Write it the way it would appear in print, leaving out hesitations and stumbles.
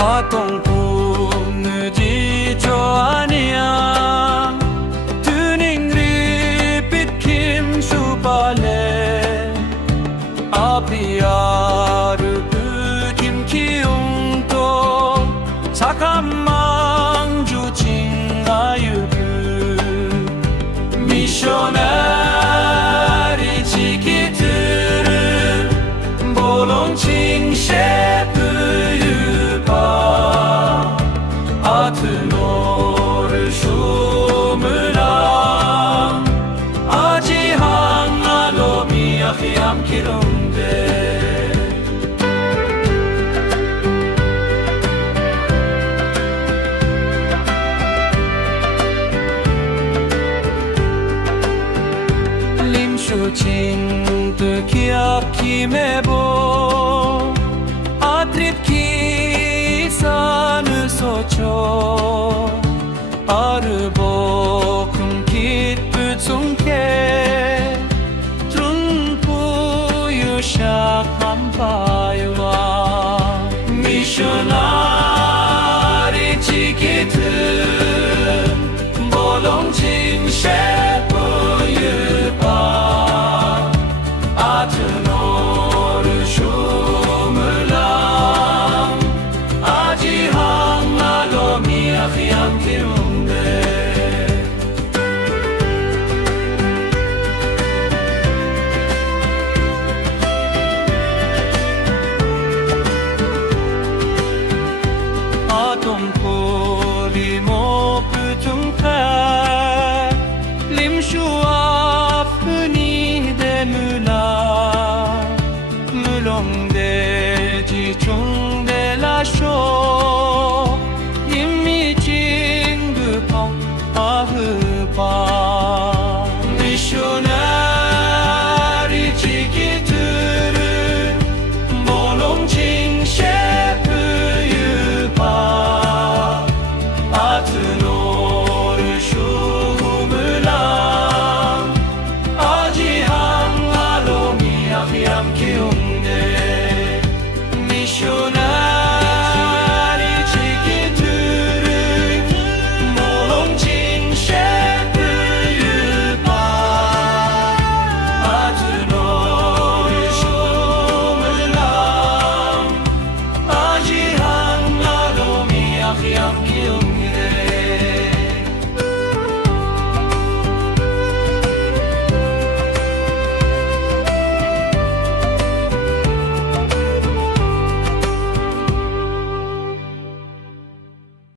Atong punuji choania Tuning ripit kim supale Apriyaru kim kiung to Sakamang ju chingayuru Missionary chikiturur Bolong ching shepuyupa Atnoru shumuram Ajihang alomi akhiyam kirumde Limshuching tu kiap kimebo Atrip ki sanu socho Arbo kum kit putsungke Trun puyu shak hampa